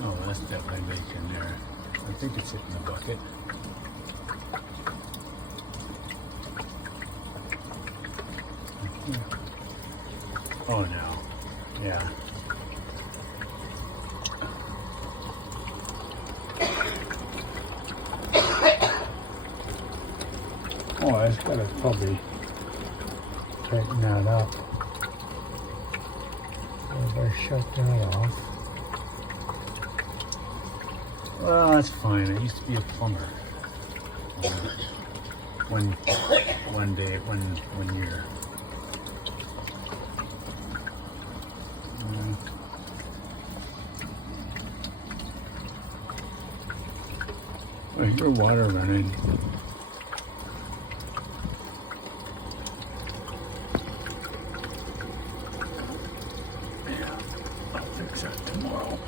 Oh, that's definitely leaking there. I think it's hitting the bucket. Oh no. Yeah. Oh, I've got to probably tighten that up. If I shut that off. Well, that's fine. I used to be a plumber. One year. Oh, your water running. Yeah, I'll fix that tomorrow.